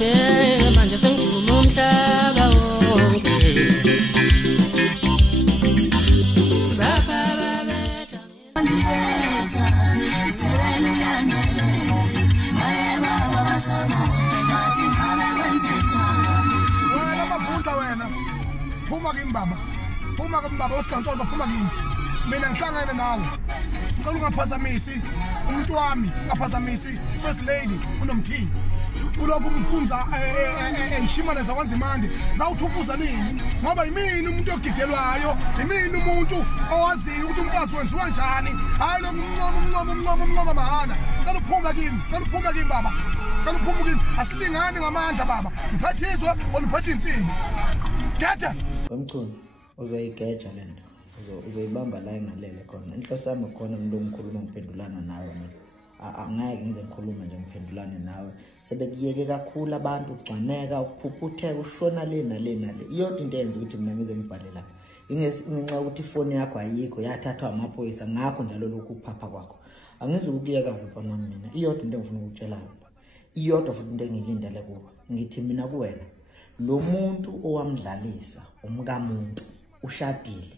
manje sengiduma umhlaba wonke baba babetha wena mafundla wena phuma kimi baba usigantshoza phuma kimi mina ngihlangane nawe ngicela ungaphazamisi umuntu wami ungaphazamisi first lady unomthini ulokhu umfunza ishimane zakwanzimande zawuthufuza nini ngoba yimini umuntu ogidelwayo yimini umuntu owaziyo ukuthi umkazi wenziwa njani hayi lo umncoma mahana cela uphuma kimi baba cela uphuma kimi asilingani ngamandla baba ngiphathizwe oluphatha insimbi getha mchunu uzoyigeja lento uzoyibamba la engalele khona inhloso yami khona umuntu omkhuluma ngiphendulana nawe mina angeke ngize ngikhuluma nje ngiphendulane nawe sebekuyeke kakhulu abantu ugcaneka ukuphuphuteka ushona le nale iyodwa into eyenza ukuthi mina ngize ngibhalela ingenxa ukuthi ifoni yakho ayikho yathathwa amaphoyisa ngakho njalo lokhu ukuphapha kwakho angizukuyeka mfana wami mina iyodwa into engifuna ukutshela iyodwa futhi into engilindele kuwe ngithi mina kuwena lo muntu owamdlalisa umkamuntu ushadile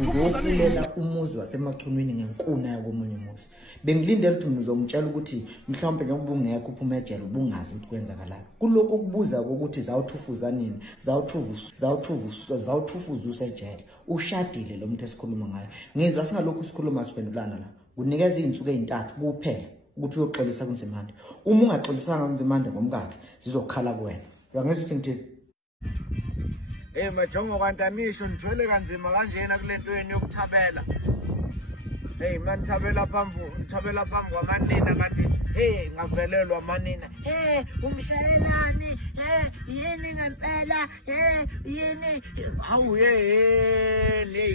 uzofulela umuzi wasemachunwini ngenkuna yakomunye umuzi bengilindele ukuthi ngizomtshela ukuthi mhlawumbe njengoba ungekho uphuma ejele ubungazi ukuthi kwenzakalayo kuloko kubuza ukuthi zawuthufuza nini zawuthufuza usejele ushadile lo muntu esikhuluma ngayo ngizwa singalokhu sikhuluma siphendulana la unikeza izinsuku ezintathu kuphela ukuthi uyoxolisa kuNzimande uma ungaxolisanga kuNzimande ngomkakhe zizokhala kuwena uyangizwa ukuthi ngithini majongo kwantamisho nithwele kanzima kanjena kulentweni yokuthabela man thabela phambi kwamanina kanti ngavelelwa amanina umshayelani yini ngempela yini hawu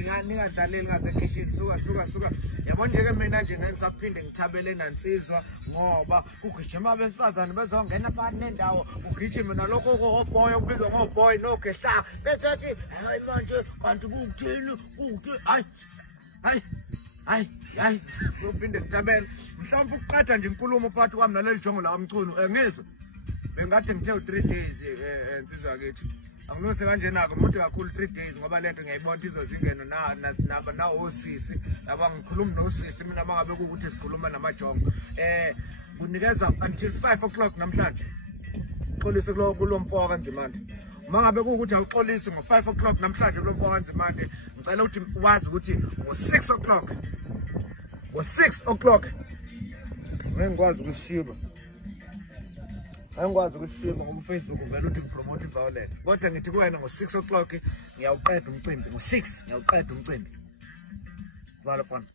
ngani ngadlaleli ngasekitchen suka yabona nje ke mina nje ngisaphinde ngithabele nansizwa ngoba ugijima abesifazane bezongena phakathi nendawo ugijime nalokho oboy okubizwa ngoboy nogehla bese athi hayi manje kanti kukuthini hayi sophinde ngithabele mhlawumbe uqeda nje inkulumo phakathi kwami naleli jongo la mchunu ngizwe bengade ngithe 3 days insizwa yakithi angilose kanjena ke umuntu kakhulu 3 days ngoba lento ngiyayibona izozingena na osisi laba ngikhuluma nosisi mina bangabe ukuthi sikhuluma namajongo kunikeza until 5 o'clock namhlanje uxolise kulo mfoko kaNzimande mangabe ukuthi awuxolisi ngo5 o'clock namhlanje kulo mfoko kaNzimande ngicela ukuthi wazi ukuthi ngo6 o'clock ngo6 o'clock ngikwazi ukushiba angikwazi ukushiba ngomFacebook uvela uthi promote violence kodwa ngithi kuwena ngo6 o'clock ngiyawuqeda umcimbi ngo6 ngiyawuqeda umcimbi vala fana